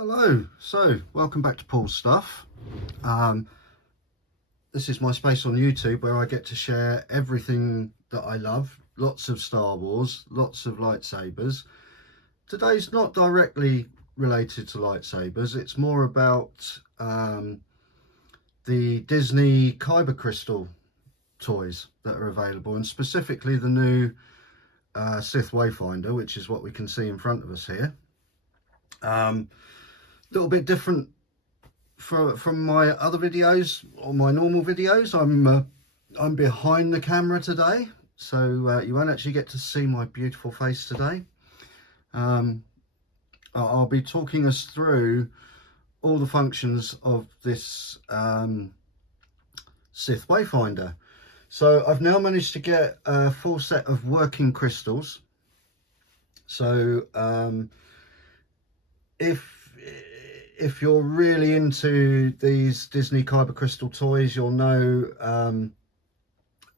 Hello, so welcome back to Paul's Stuff. This is my space on YouTube where I get to share everything that I love. Lots of Star Wars, lots of lightsabers. Today's not directly related to lightsabers, it's more about the Disney Kyber Crystal toys that are available, and specifically the new Sith Wayfinder, which is what we can see in front of us here. Little bit different from my other videos or my normal videos. I'm behind the camera today, so you won't actually get to see my beautiful face today. I'll be talking us through all the functions of this Sith Wayfinder. So I've now managed to get a full set of working crystals. So if you're really into these Disney Kyber Crystal toys, you'll know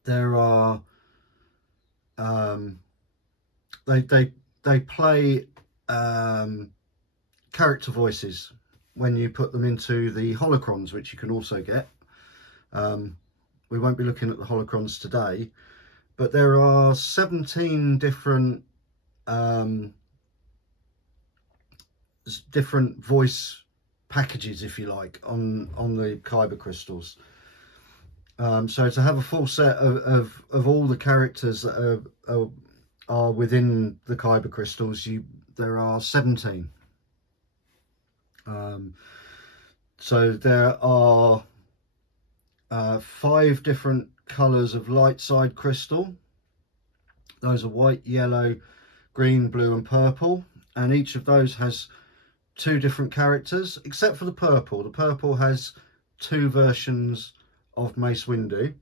there are they play character voices when you put them into the holocrons, which you can also get. We won't be looking at the holocrons today, but there are 17 different voice packages, if you like, on the Kyber Crystals. So to have a full set of all the characters that are within the Kyber Crystals, there are 17. So there are 5 different colours of light side crystal. Those are white, yellow, green, blue and purple, and each of those has 2 different characters, except for the purple. The purple has 2 versions of Mace Windu.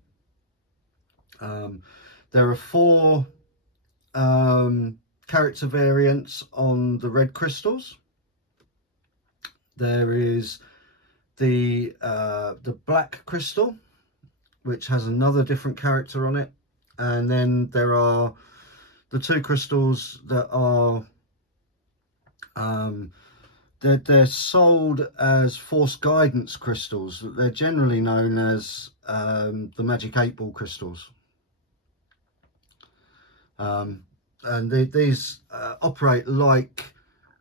There are 4 character variants on the red crystals. There is the black crystal, which has another different character on it, and then there are the 2 crystals that are they're sold as Force Guidance crystals. They're generally known as the Magic 8 Ball crystals. And these operate like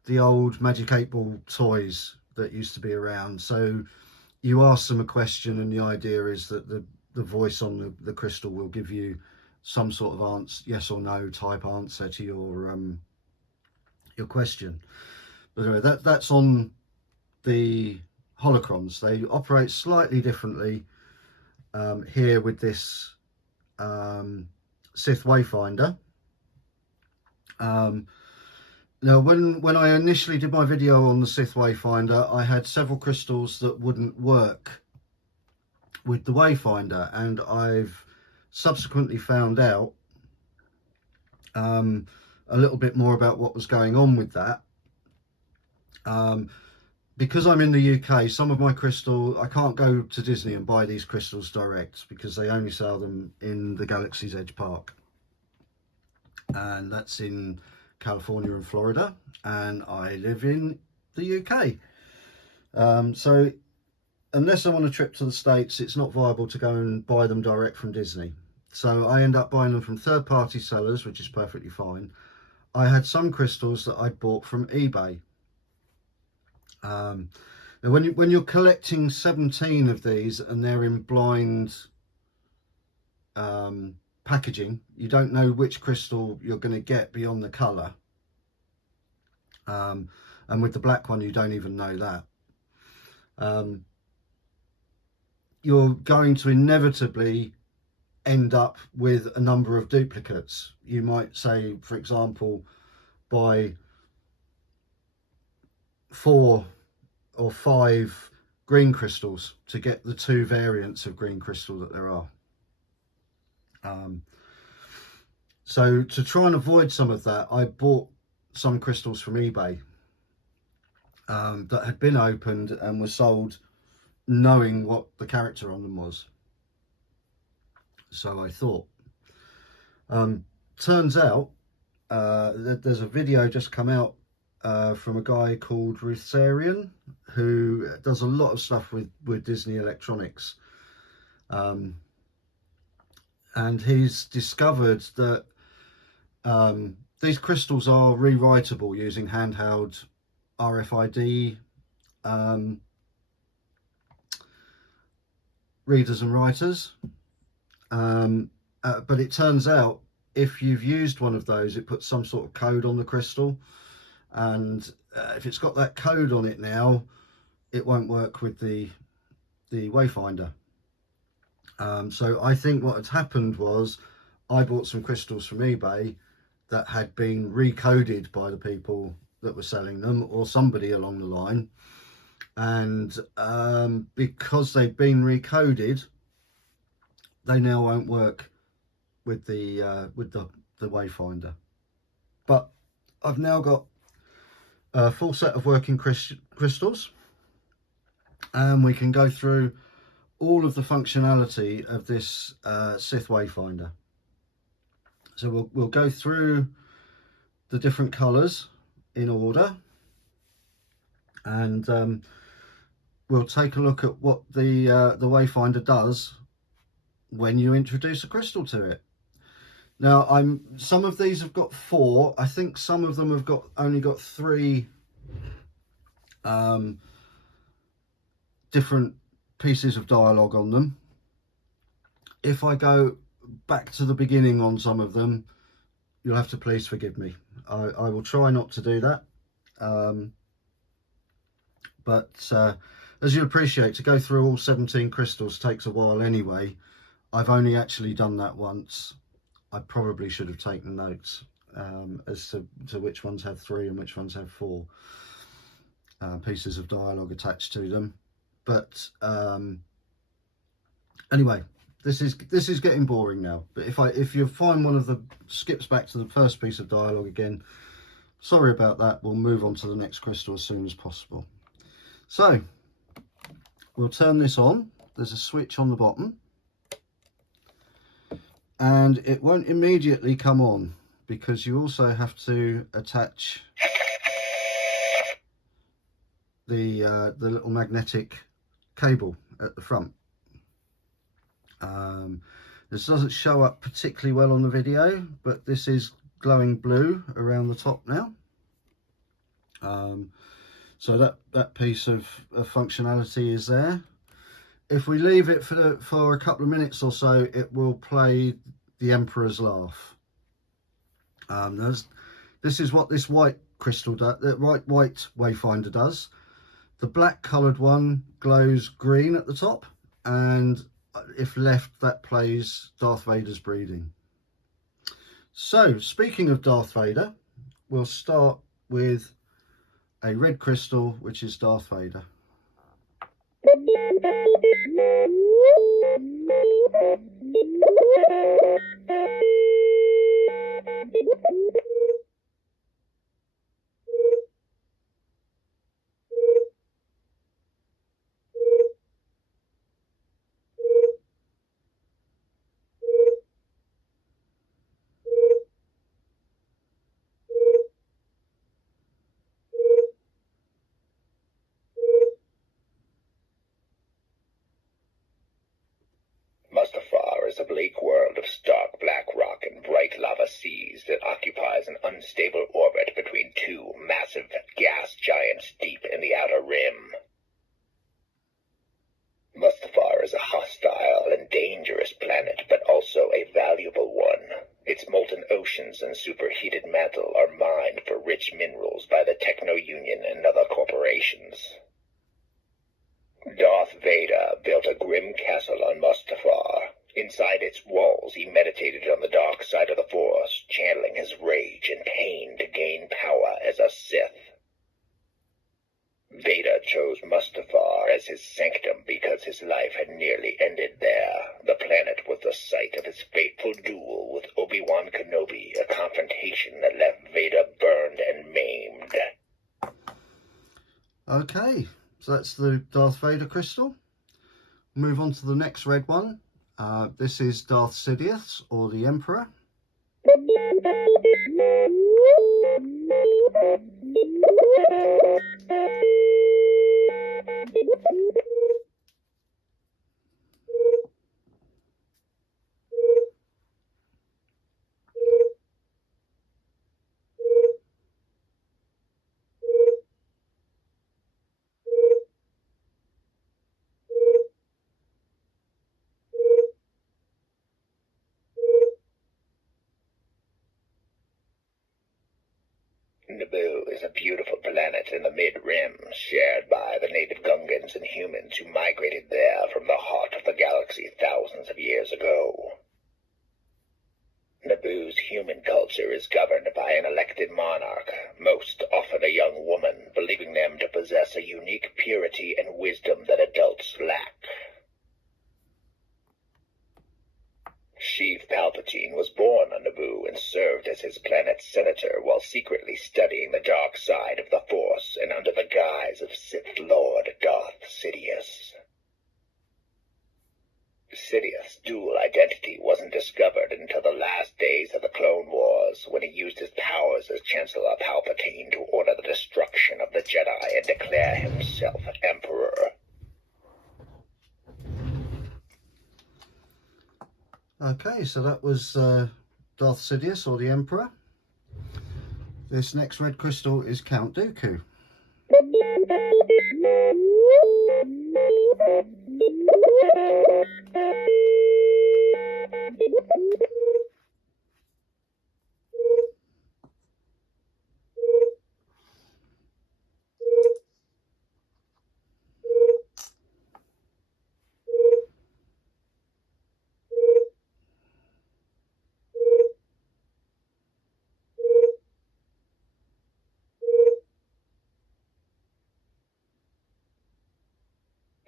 the old Magic 8 Ball toys that used to be around. So you ask them a question and the idea is that the voice on the crystal will give you some sort of answer, yes or no type answer to your question. But anyway, that's on the holocrons. They operate slightly differently here with this Sith Wayfinder. Now, when I initially did my video on the Sith Wayfinder, I had several crystals that wouldn't work with the Wayfinder, and I've subsequently found out a little bit more about what was going on with that. Because I'm in the UK, some of my I can't go to Disney and buy these crystals direct because they only sell them in the Galaxy's Edge Park, and that's in California and Florida, and I live in the UK. So unless I'm on a trip to the States, it's not viable to go and buy them direct from Disney. So I end up buying them from third-party sellers, which is perfectly fine. I had some crystals that I bought from eBay. Now when you're collecting 17 of these and they're in blind packaging, you don't know which crystal you're going to get beyond the colour, and with the black one you don't even know that. You're going to inevitably end up with a number of duplicates. You might say, for example, buy 4 or 5 green crystals to get the 2 variants of green crystal that there are. So to try and avoid some of that, I bought some crystals from eBay that had been opened and were sold knowing what the character on them was. So I thought. Turns out that there's a video just come out from a guy called Rutharian, who does a lot of stuff with Disney electronics. And he's discovered that these crystals are rewritable using handheld RFID readers and writers. But it turns out if you've used one of those, it puts some sort of code on the crystal, and if it's got that code on it now, it won't work with the Wayfinder. So I think what had happened was I bought some crystals from eBay that had been recoded by the people that were selling them, or somebody along the line, and because they've been recoded, they now won't work with the Wayfinder. But I've now got a full set of working crystals, and we can go through all of the functionality of this Sith Wayfinder. So we'll go through the different colours in order, and we'll take a look at what the Wayfinder does when you introduce a crystal to it. Now, some of these have got 4. I think some of them have only got 3 different pieces of dialogue on them. If I go back to the beginning on some of them, you'll have to please forgive me. I will try not to do that. But as you appreciate, to go through all 17 crystals takes a while anyway. I've only actually done that once. I probably should have taken notes as to which ones have 3 and which ones have 4 pieces of dialogue attached to them. But anyway, this is getting boring now. But if you find one of the skips back to the first piece of dialogue again, sorry about that. We'll move on to the next crystal as soon as possible. So we'll turn this on. There's a switch on the bottom, and it won't immediately come on because you also have to attach the little magnetic cable at the front. This doesn't show up particularly well on the video, but this is glowing blue around the top now. So that piece of functionality is there. If we leave it for a couple of minutes or so, it will play the Emperor's Laugh. This is what this white crystal does, the white Wayfinder does. The black coloured one glows green at the top, and if left, that plays Darth Vader's breathing. So, speaking of Darth Vader, we'll start with a red crystal, which is Darth Vader. Mustafar is a bleak world of stark black rock and bright lava seas that occupies an unstable orbit between 2 massive gas giants deep in the outer rim. Mustafar is a hostile and dangerous planet, but also a valuable one. Its molten oceans and superheated mantle are mined for rich minerals by the Techno-Union and other corporations. Darth Vader built a grim castle on Mustafar. Inside its walls, he meditated on the dark side of the Force, channeling his rage and pain to gain power as a Sith. Vader chose Mustafar as his sanctum because his life had nearly ended there. The planet was the site of his fateful duel with Obi-Wan Kenobi, a confrontation that left Vader burned and maimed. Okay, so that's the Darth Vader crystal. Move on to the next red one. This is Darth Sidious, or the Emperor. Naboo is a beautiful planet in the Mid-Rim, shared by the native Gungans and humans who migrated there from the heart of the galaxy thousands of years ago. Naboo's human culture is governed by an elected monarch, most often a young woman, believing them to possess a unique purity and wisdom that adults lack. Sheev Palpatine was born on Naboo and served as his planet's senator while secretly studying the dark side of the Force and under the guise of Sith Lord Darth Sidious. Sidious' dual identity wasn't discovered until the last days of the Clone Wars, when he used his powers as Chancellor Palpatine to order the destruction of the Jedi and declare himself Emperor. Okay, so that was Darth Sidious, or the Emperor. This next red crystal is Count Dooku.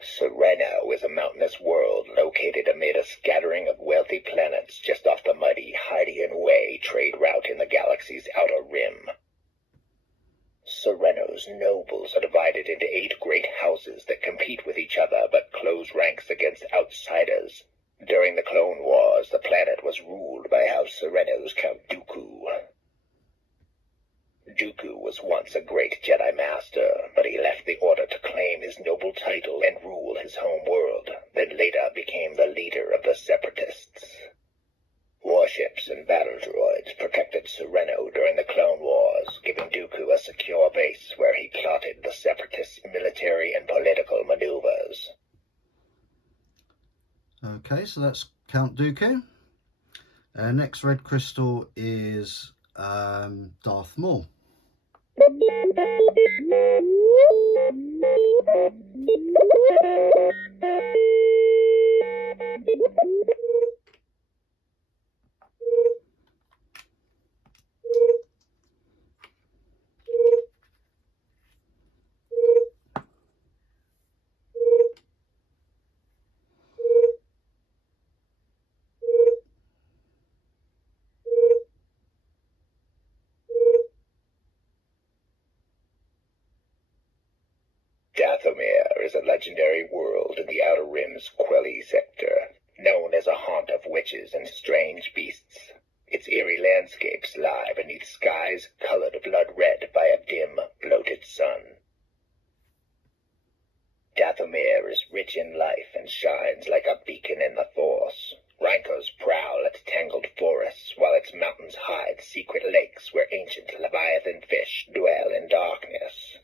Sereno is a mountainous world located amid a scattering of wealthy planets just off the mighty Hydian Way trade route in the galaxy's outer rim. Sereno's nobles are divided into 8 great houses that compete with each other but close ranks against outsiders. During the Clone Wars, the planet was ruled by House Sereno's Count Dooku. Dooku was once a great Jedi Master, but he left the Order to claim his noble title and rule his home world, then later became the leader of the Separatists. Warships and battle droids protected Sereno during the Clone Wars, giving Dooku a secure base where he plotted the Separatists' military and political maneuvers. Okay, so that's Count Dooku. Next red crystal is Darth Maul. Dathomir is a legendary world in the Outer Rim's Quelly sector, known as a haunt of witches and strange beasts. Its eerie landscapes lie beneath skies colored blood red by a dim, bloated sun. Dathomir is rich in life and shines like a beacon in the Force. Rancors prowl its tangled forests, while its mountains hide secret lakes where ancient Leviathan fish dwell in darkness.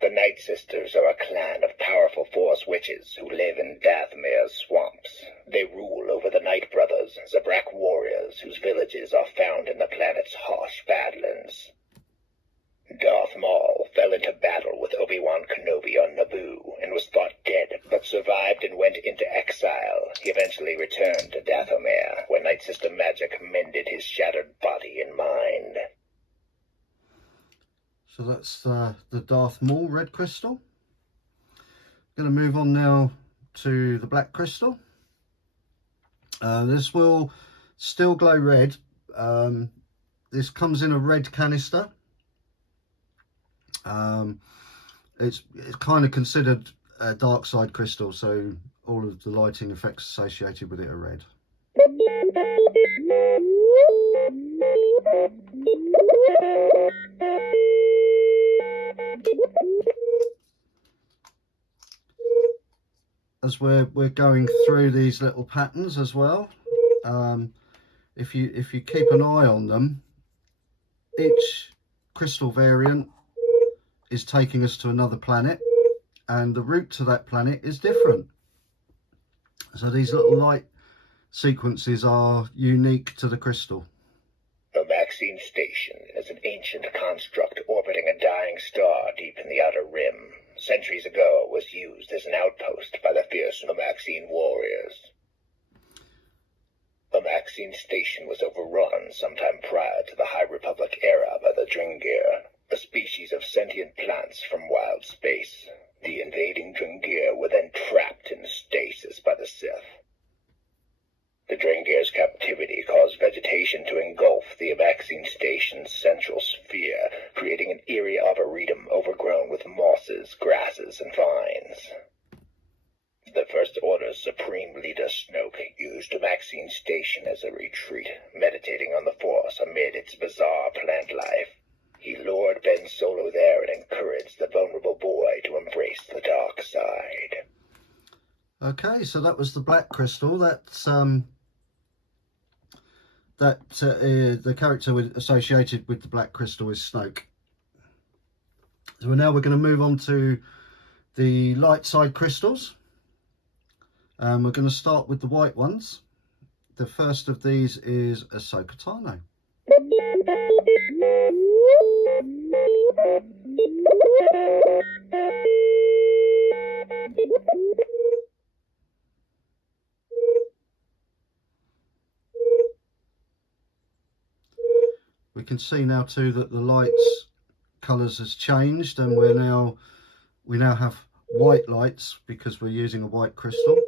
The Night Sisters are a clan of powerful Force witches who live in Dathomir's swamps. They rule over the Night Brothers, Zabrak warriors whose villages are found in the planet's harsh badlands. Darth Maul fell into battle with Obi-Wan Kenobi on Naboo and was thought dead, but survived and went into exile. He eventually returned to Dathomir, where Night Sister magic mended his shattered body and mind. So that's the Darth Maul red crystal. Going to move on now to the black crystal. This will still glow red. This comes in a red canister. It's kind of considered a dark side crystal, so all of the lighting effects associated with it are red. As we're going through these little patterns as well, if you keep an eye on them, each crystal variant is taking us to another planet, and the route to that planet is different. So these little light sequences are unique to the crystal. The Maxine Station is an ancient construct orbiting a dying star deep in the outer rim. Centuries ago, it was used as an outpost by the fierce Maxine warriors. The Maxine Station was overrun sometime prior to the High Republic era by the Dringir, a species of sentient plants from wild space. The invading Dringir were then trapped in stasis by the Sith. The Dringir's captivity caused vegetation to engulf the Maxine Station's central sphere, creating an eerie arboretum overgrown with mosses, grasses, and vines. The First Order's Supreme Leader Snoke used Maxine Station as a retreat, meditating on the Force amid its bizarre plant life. He lured Ben Solo there and encouraged the vulnerable boy to embrace the dark side. Okay, so that was the black crystal. That's the character associated with the black crystal is Snoke. So now we're going to move on to the light side crystals. We're going to start with the white ones. The first of these is Ahsoka Tano. We can see now too that the lights colours has changed, and we now have white lights because we're using a white crystal.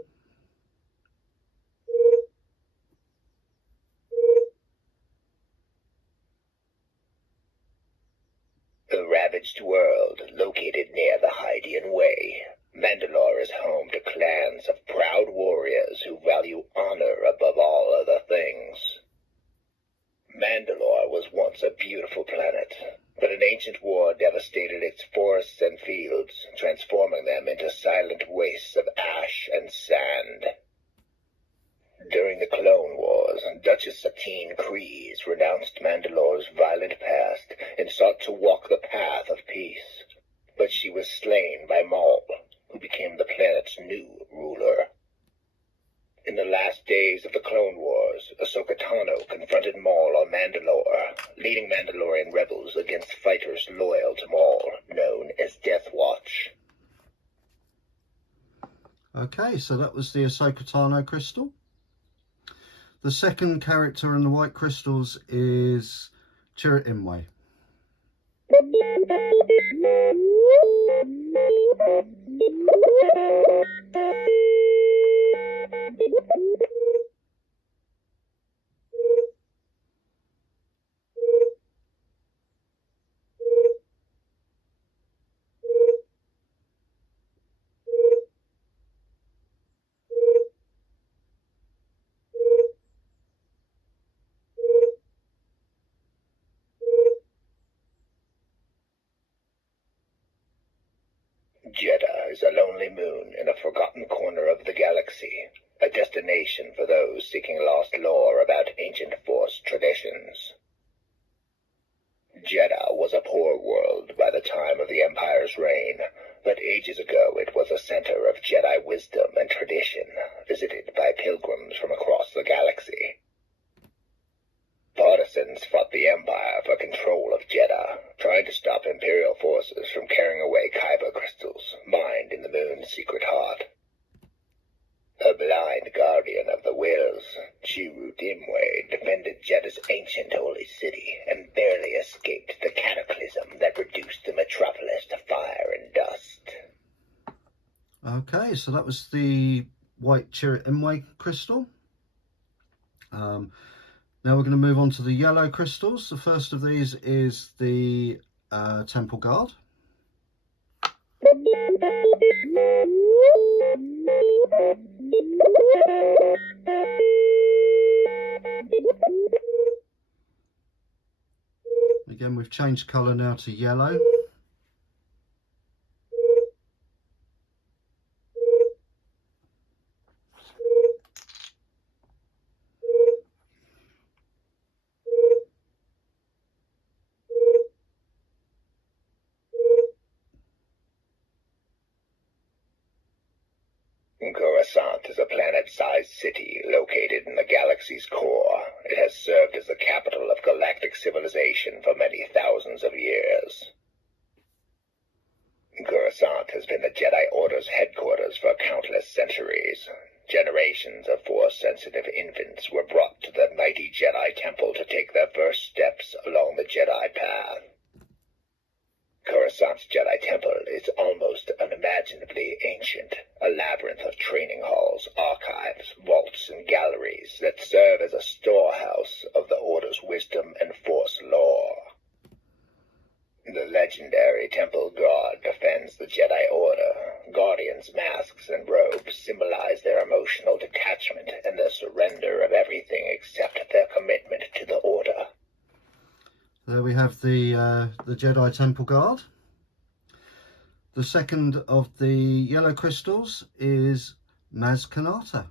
The ravaged world, located near the Hydean Way, Mandalore is home to clans of proud warriors who value honor above all other things. Mandalore was once a beautiful planet, but an ancient war devastated its forests and fields, transforming them into silent wastes of ash and sand. During the Clone Wars, Duchess Satine Kryze renounced Mandalore's violent past and sought to walk the path of peace. But she was slain by Maul, who became the planet's new ruler. In the last days of the Clone Wars, Ahsoka Tano confronted Maul on Mandalore, leading Mandalorian rebels against fighters loyal to Maul, known as Death Watch. Okay, so that was the Ahsoka Tano crystal. The second character in the white crystals is Chirrut Imwe. Jeddah is a lonely moon in a forgotten corner of the galaxy, a destination for those seeking lost lore about ancient Force traditions. Jeddah was a poor world by the time of the Empire's reign, but ages ago it was a center of Jedi wisdom and tradition, visited by pilgrims from across the galaxy. Partisans fought the Empire for control of Jeddah, trying to stop Imperial forces from carrying away Kyber Crystals, mined in the moon's secret heart. A blind guardian of the Wills, Chirrut Imwe defended Jeddah's ancient holy city and barely escaped the cataclysm that reduced the metropolis to fire and dust. Okay, so that was the white Chirrut Imwe crystal. Now we're going to move on to the yellow crystals. The first of these is the Temple Guard. Again, we've changed colour now to yellow. Coruscant is a planet-sized city located in the galaxy's core. It has served as the capital of galactic civilization for many thousands of years. Coruscant has been the Jedi Order's headquarters for countless centuries. Generations of Force-sensitive infants were brought to the mighty Jedi Temple to take their first steps along the Jedi path. Coruscant's Jedi Temple is almost unimaginably ancient, a labyrinth of training halls, archives, vaults, and galleries that serve as a storehouse of the Order's wisdom and Force lore. The legendary Temple Guard defends the Jedi Order. Guardians' masks and robes symbolize their emotional detachment and the surrender of everything except their commitment to the Order. There we have the Jedi Temple Guard. The second of the yellow crystals is Maz Kanata.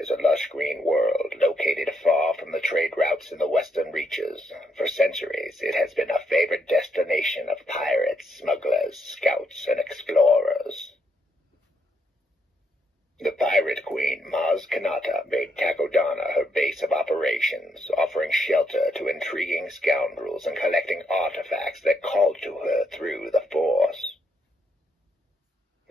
Is a lush green world located far from the trade routes in the western reaches. For centuries, it has been a favored destination of pirates, smugglers, scouts, and explorers. The pirate queen, Maz Kanata, made Takodana her base of operations, offering shelter to intriguing scoundrels and collecting artifacts that called to her through the Force.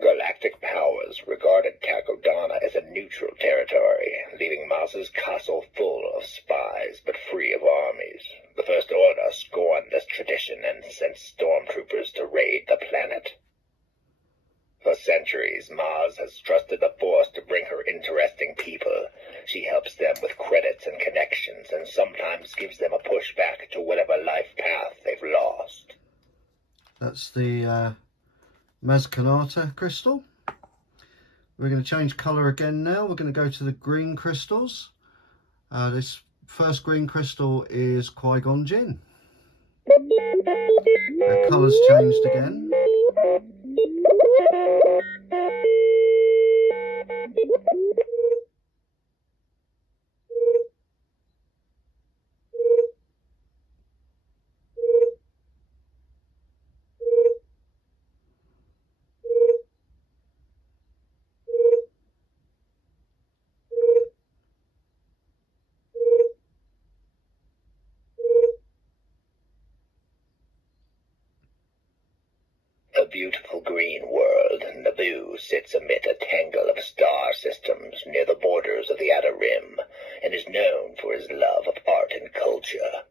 Galactic powers regarded Takodana as a neutral territory, leaving Maz's castle full of spies but free of armies. The First Order scorned this tradition and sent stormtroopers to raid the planet. For centuries, Maz has trusted the Force to bring her interesting people. She helps them with credits and connections, and sometimes gives them a push back to whatever life path they've lost. That's the Maz Kanata crystal. We're going to change colour again now. We're going to go to the green crystals. This first green crystal is Qui-Gon Jinn. Their colour's changed again. A beautiful green world, Naboo sits amid a tangle of star systems near the borders of the Outer Rim, and is known for his love of art and culture.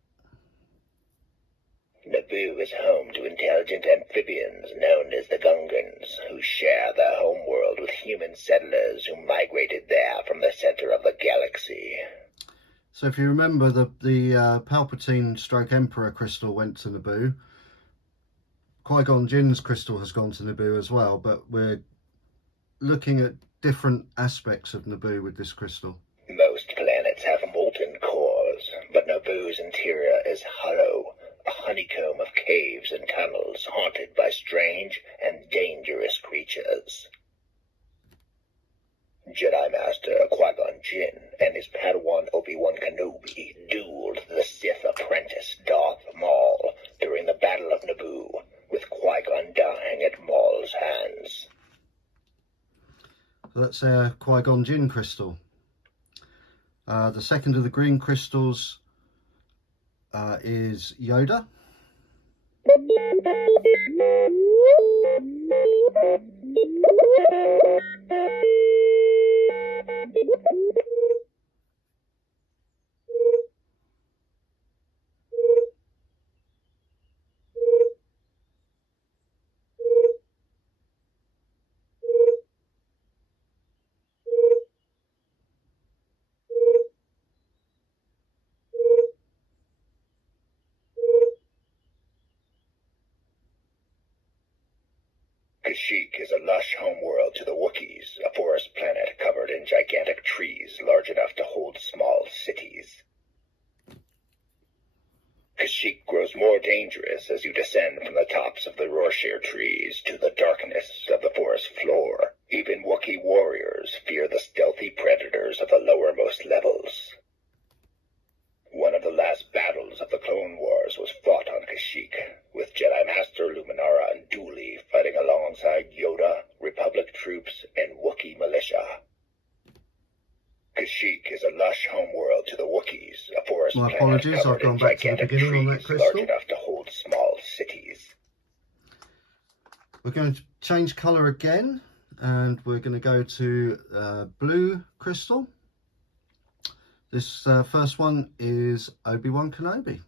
Naboo is home to intelligent amphibians known as the Gungans, who share their homeworld with human settlers who migrated there from the center of the galaxy. So if you remember, the Palpatine stroke Emperor crystal went to Naboo. Qui-Gon Jinn's crystal has gone to Naboo as well, but we're looking at different aspects of Naboo with this crystal. Most planets have molten cores, but Naboo's interior is hollow, a honeycomb of caves and tunnels haunted by strange and dangerous creatures. Jedi Master Qui-Gon Jinn and his Padawan Obi-Wan Kenobi dueled the Sith apprentice Darth Maul during the Battle of Naboo, with Qui-Gon dying at Maul's hands. So that's our Qui-Gon Jinn crystal. The second of the green crystals is Yoda. Kashyyyk is a lush homeworld to the Wookiees, a forest planet covered in gigantic trees large enough to hold small cities. Kashyyyk grows more dangerous as you descend from the tops of the Rorschir trees to the darkness of the forest floor. Even Wookiee warriors fear the stealthy predators of the lowermost levels. One of the last battles of the Clone Wars was fought on Kashyyyk, with Jedi Master Luminara and Dooley fighting alongside Yoda, Republic troops, and Wookiee militia. Kashyyyk is a lush homeworld to the Wookiees, a forest My planet apologies, I've covered gone in back to the gigantic beginning on that trees large crystal. enough to hold small cities. We're going to change colour again, and we're going to go to blue crystal. This first one is Obi-Wan Kenobi.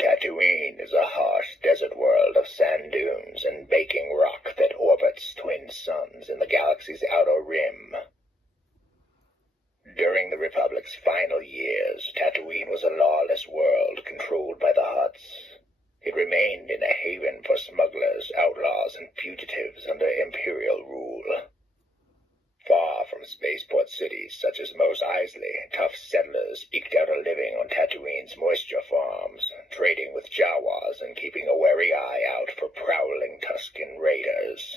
Tatooine is a harsh desert world of sand dunes and baking rock that orbits twin suns in the galaxy's outer rim. During the Republic's final years, Tatooine was a lawless world controlled by the Hutts. It remained in a haven for smugglers, outlaws, and fugitives under Imperial rule. Far from spaceport cities such as Mos Eisley, tough settlers eked out a living on Tatooine's moisture farms, trading with Jawas and keeping a wary eye out for prowling Tusken raiders.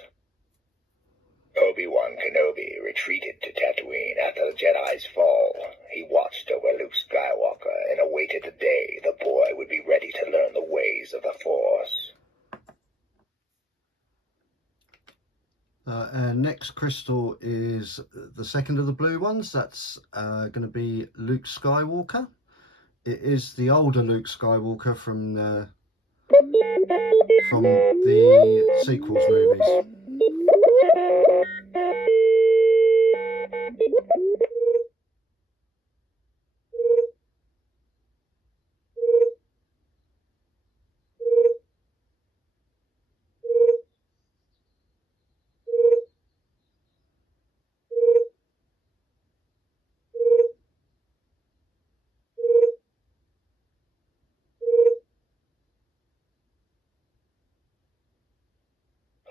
Obi-Wan Kenobi retreated to Tatooine after the Jedi's fall. He watched over Luke Skywalker and awaited the day the boy would be ready to learn the ways of the Force. And next crystal is the second of the blue ones. That's going to be Luke Skywalker. It is the older Luke Skywalker from the sequels movies.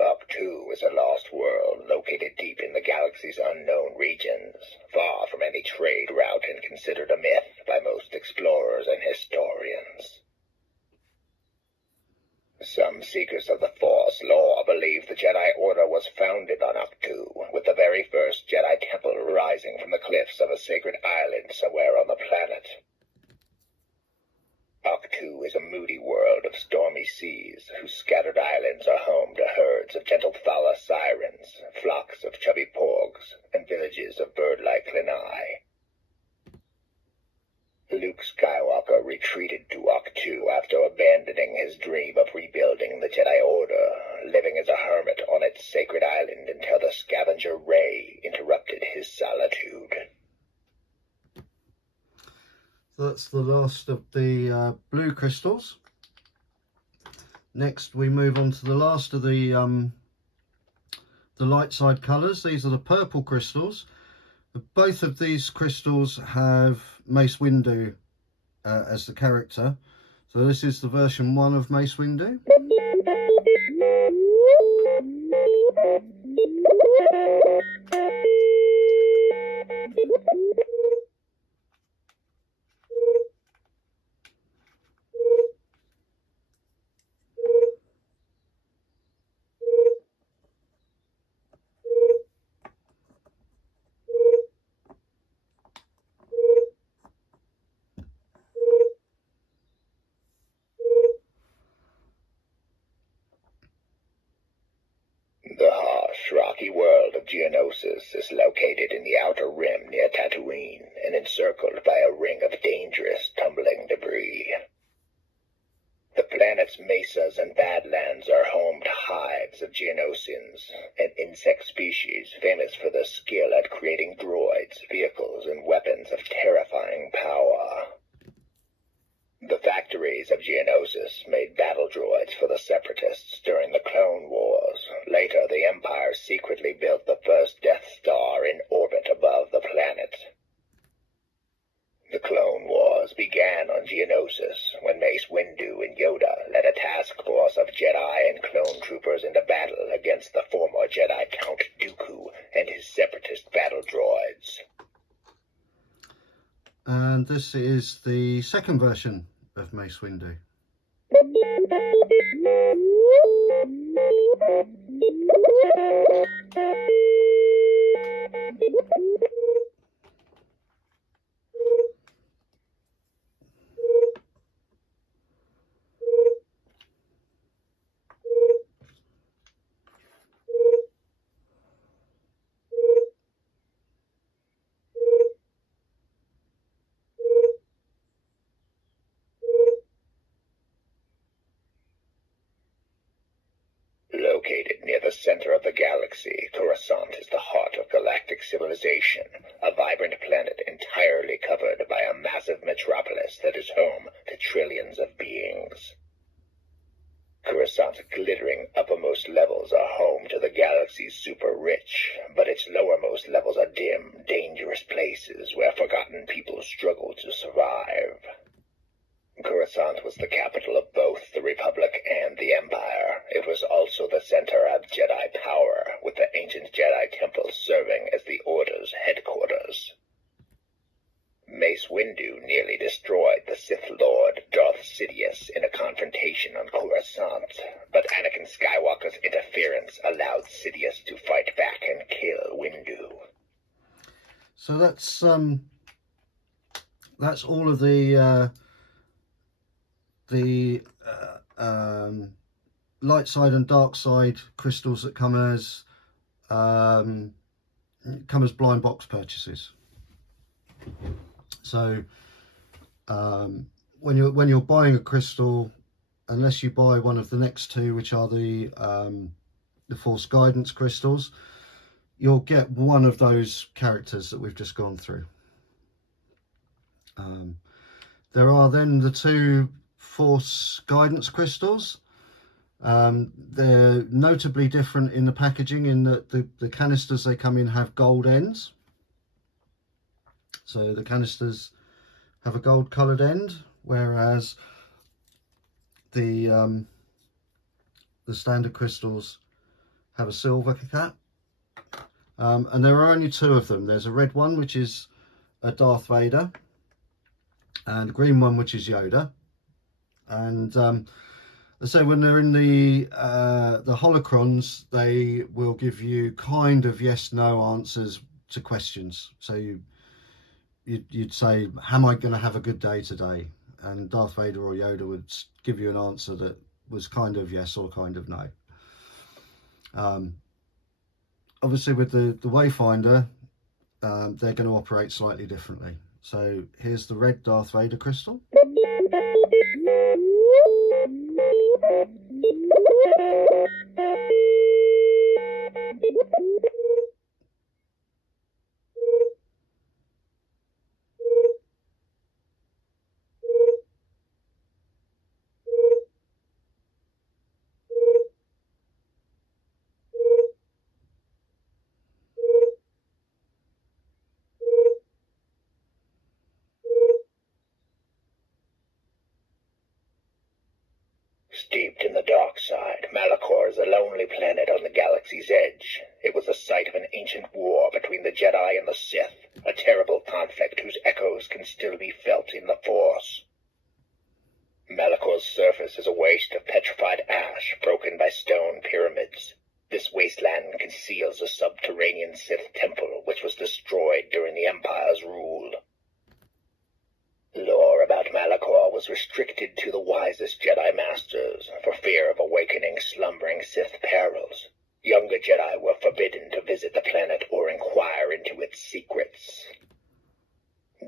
Ahch-To is a lost world located deep in the galaxy's unknown regions, far from any trade route and considered a myth by most explorers and historians. Some seekers of the Force lore believe the Jedi Order was founded on Ahch-To, with the very first Jedi Temple rising from the cliffs of a sacred island somewhere on the planet. Ahch-To is a moody world of stormy seas, whose scattered islands are home to herds of gentle Thala sirens, flocks of chubby porgs, and villages of bird-like Lanai. Luke Skywalker retreated to Ahch-To after abandoning his dream of rebuilding the Jedi Order, living as a hermit on its sacred island until the scavenger Rey interrupted his solitude. So that's the last of the blue crystals. Next we move on to the last of the light side colours. These are the purple crystals. Both of these crystals have Mace Windu as the character. So this is the version 1 of Mace Windu. The harsh, rocky world of Geonosis is located in the outer rim near Tatooine and encircled by a ring of dangerous, tumbling debris. The planet's mesas and badlands are home to hives of Geonosians, an insect species famous for their skill at creating droids, vehicles, and weapons of terrifying power. The factories of Geonosis made battle droids for the Separatists during the Clone Wars. Later, the Empire secretly built the first Death Star in orbit above the planet. The Clone Wars began on Geonosis when Mace Windu and Yoda led a task force of Jedi and clone troopers into battle against the former Jedi Count Dooku and his Separatist battle droids. And this is the second version of Mace Windu. Located near the center of the galaxy, Coruscant is the heart of galactic civilization, a vibrant planet entirely covered by a massive metropolis that is home to trillions of beings. Coruscant's glittering uppermost levels are home to the galaxy's super-rich, but its lowermost levels are dim, dangerous places where forgotten people struggle to survive. Coruscant was the capital of both the Republic and the Empire. It was also the center of Jedi power, with the ancient Jedi Temple serving as the Order's headquarters. Mace Windu nearly destroyed the Sith Lord Darth Sidious in a confrontation on Coruscant, but Anakin Skywalker's interference allowed Sidious to fight back and kill Windu. So that's all of the light side and dark side crystals that come as blind box purchases. So when you're buying a crystal, unless you buy one of the next two, which are the Force Guidance crystals, you'll get one of those characters that we've just gone through. There are then the two Force Guidance crystals. They're notably different in the packaging in that the canisters they come in have gold ends. So the canisters have a gold coloured end, whereas the standard crystals have a silver cap. And there are only two of them. There's a red one, which is a Darth Vader, and a green one, which is Yoda. And so when they're in the holocrons, they will give you kind of yes/no answers to questions. So you'd say, "Am I going to have a good day today?" And Darth Vader or Yoda would give you an answer that was kind of yes or kind of no. Obviously, with the Wayfinder, they're going to operate slightly differently. So here's the red Darth Vader crystal. Steeped in the dark side, Malachor is a lonely planet on the galaxy's edge. It was the site of an ancient war between the Jedi and the Sith, a terrible conflict whose echoes can still be felt in the Force. Malachor's surface is a waste of petrified ash broken by stone pyramids. This wasteland conceals a subterranean Sith temple which was destroyed during the Empire's rule. Lore about Malachor was restricted to the wisest Jedi Masters for fear of awakening slumbering Sith perils. Younger Jedi were forbidden to visit the planet or inquire into its secrets.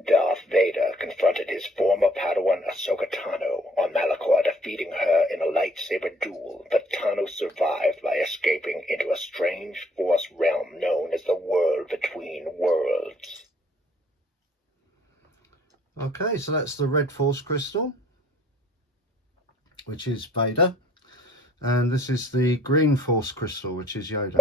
Darth Vader confronted his former Padawan Ahsoka Tano on Malachor to defeating her in a lightsaber duel, but Tano survived by escaping into a strange force realm known as the World Between Worlds. Okay, so that's the red Force crystal, which is Vader. And this is the green Force crystal, which is Yoda.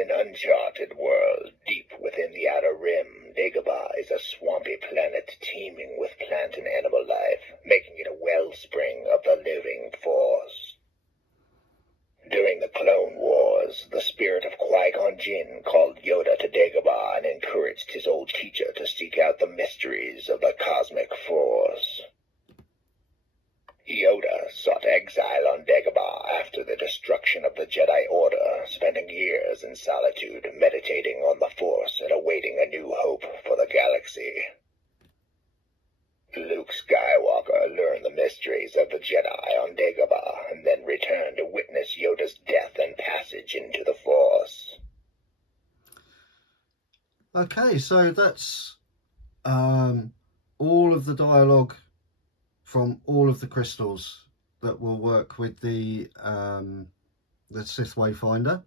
An uncharted world deep within the Outer Rim, Dagobah is a swampy planet teeming with plant and animal life, making it a wellspring of the living force. During the Clone Wars, the spirit of Qui-Gon Jinn called Yoda to Dagobah and encouraged his old teacher to seek out the mysteries of the cosmic force. Yoda sought exile on Dagobah after the destruction of the Jedi Order, spending years in solitude meditating on the Force and awaiting a new hope for the galaxy. Luke Skywalker learned the mysteries of the Jedi on Dagobah and then returned to witness Yoda's death and passage into the Force. Okay, so that's all of the dialogue from all of the crystals that will work with the Sith Wayfinder.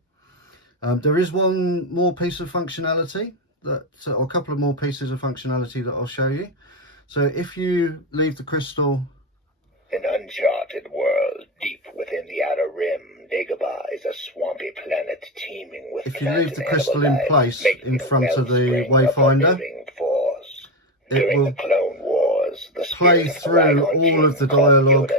There is one more piece of functionality, or a couple of more pieces of functionality that I'll show you. So if you leave the crystal... An uncharted world deep within the Outer Rim, Dagobah is a swampy planet teeming with if you leave the crystal in place in front of the Wayfinder, it will play through all of the dialogue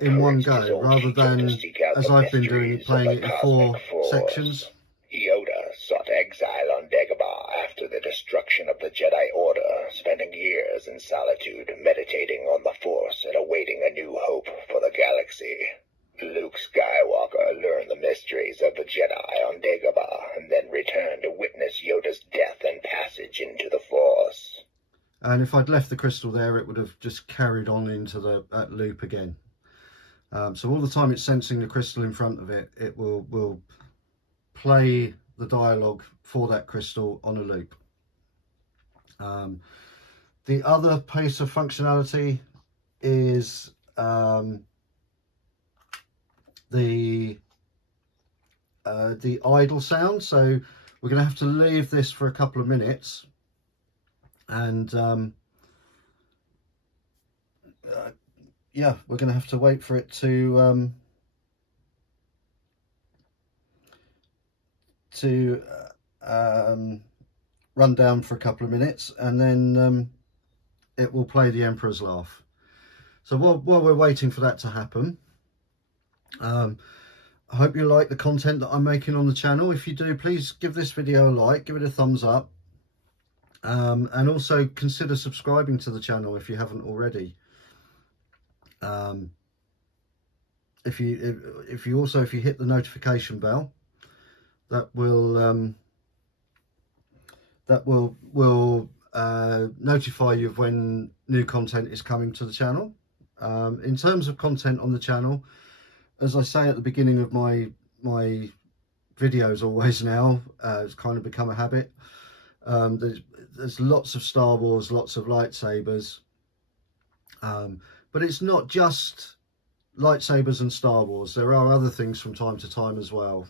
in one go, rather than, as I've been doing it, playing it in 4 sections. Yoda sought exile on Dagobah after the destruction of the Jedi Order, spending years in solitude meditating on the Force and awaiting a new hope for the galaxy. Luke Skywalker learned the mysteries of the Jedi on Dagobah and then returned to witness Yoda's death and passage into the Force. And if I'd left the crystal there, it would have just carried on into that loop again. So all the time it's sensing the crystal in front of it, it will play the dialogue for that crystal on a loop. The other piece of functionality is the idle sound. So we're going to have to leave this for a couple of minutes, and yeah, we're going to have to wait for it to run down for a couple of minutes, and then it will play the Emperor's Laugh. So while we're waiting for that to happen, I hope you like the content that I'm making on the channel. If you do, please give this video a like, give it a thumbs up, and also consider subscribing to the channel if you haven't already. If you hit the notification bell, that will notify you of when new content is coming to the channel. In terms of content on the channel, as I say at the beginning of my videos always now, it's kind of become a habit. There's lots of Star Wars, lots of lightsabers, but it's not just lightsabers and Star Wars. There are other things from time to time as well.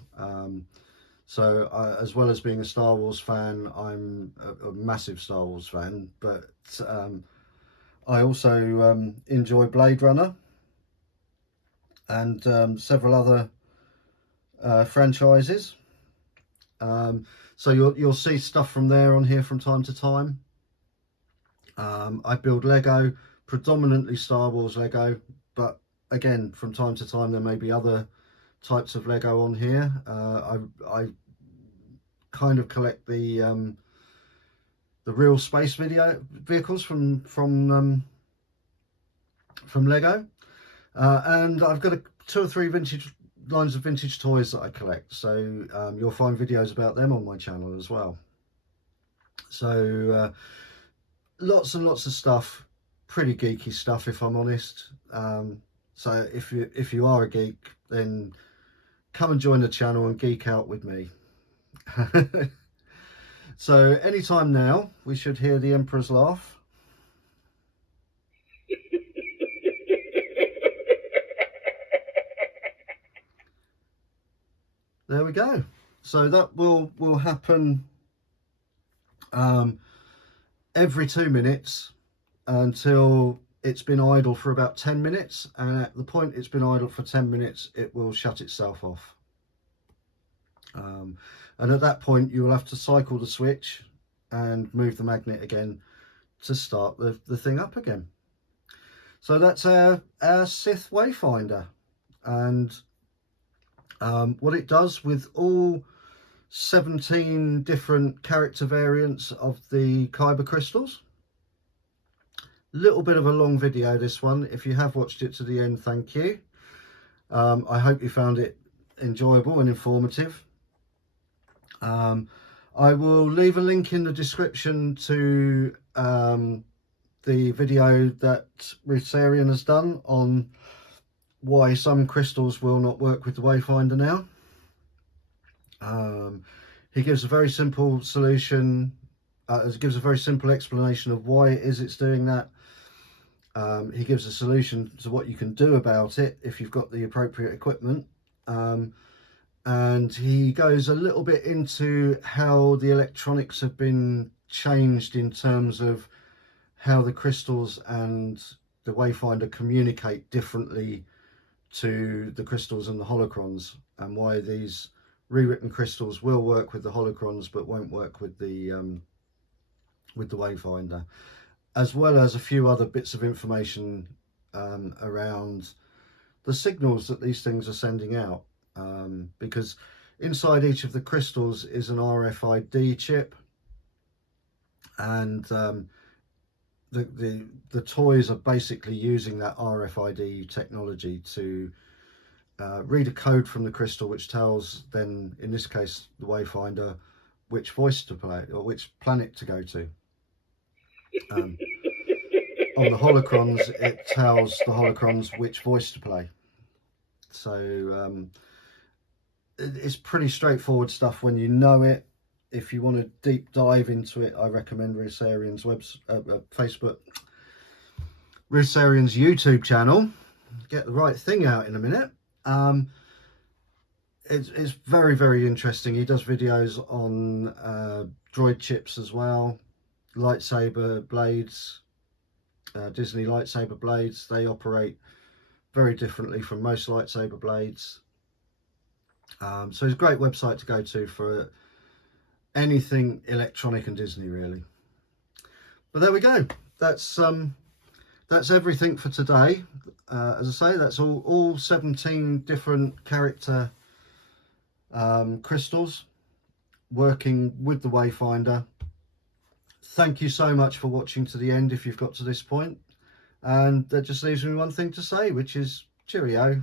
So as well as being a Star Wars fan, I'm a massive Star Wars fan, but I also enjoy Blade Runner and several other franchises. So you'll see stuff from there on here from time to time. I build Lego, predominantly Star Wars Lego, but again, from time to time there may be other types of Lego on here. I kind of collect the real space vehicles from from Lego. And I've got 2 or 3 vintage lines of vintage toys that I collect, so you'll find videos about them on my channel as well. So lots and lots of stuff, pretty geeky stuff if I'm honest. So if you are a geek, then come and join the channel and geek out with me. So anytime now we should hear the Emperor's laugh. There we go. So that will happen every 2 minutes until it's been idle for about 10 minutes, and at the point it's been idle for 10 minutes it will shut itself off. And at that point you will have to cycle the switch and move the magnet again to start the thing up again. So that's our Sith Wayfinder, and what it does with all 17 different character variants of the Kyber Crystals. Little bit of a long video, this one. If you have watched it to the end, thank you. I hope you found it enjoyable and informative. I will leave a link in the description to the video that Rosarian has done on why some crystals will not work with the Wayfinder now. He gives a very simple solution, gives a very simple explanation of why it is it's doing that. He gives a solution to what you can do about it if you've got the appropriate equipment. And he goes a little bit into how the electronics have been changed in terms of how the crystals and the Wayfinder communicate differently to the crystals and the holocrons, and why these rewritten crystals will work with the holocrons but won't work with the Wayfinder, as well as a few other bits of information around the signals that these things are sending out, because inside each of the crystals is an RFID chip, and the toys are basically using that RFID technology to read a code from the crystal, which tells then, in this case, the Wayfinder, which voice to play or which planet to go to. On the holocrons, it tells the holocrons which voice to play. So it's pretty straightforward stuff when you know it. If you want to deep dive into it, I recommend Rosarian's Rosarian's YouTube channel. Get the right thing out in a minute. It's very, very interesting. He does videos on droid chips as well, lightsaber blades, Disney lightsaber blades. They operate very differently from most lightsaber blades. So it's a great website to go to for anything electronic and Disney, really. But there we go. That's everything for today. As I say, that's all 17 different character crystals working with the Wayfinder. Thank you so much for watching to the end if you've got to this point, and that just leaves me one thing to say, which is cheerio.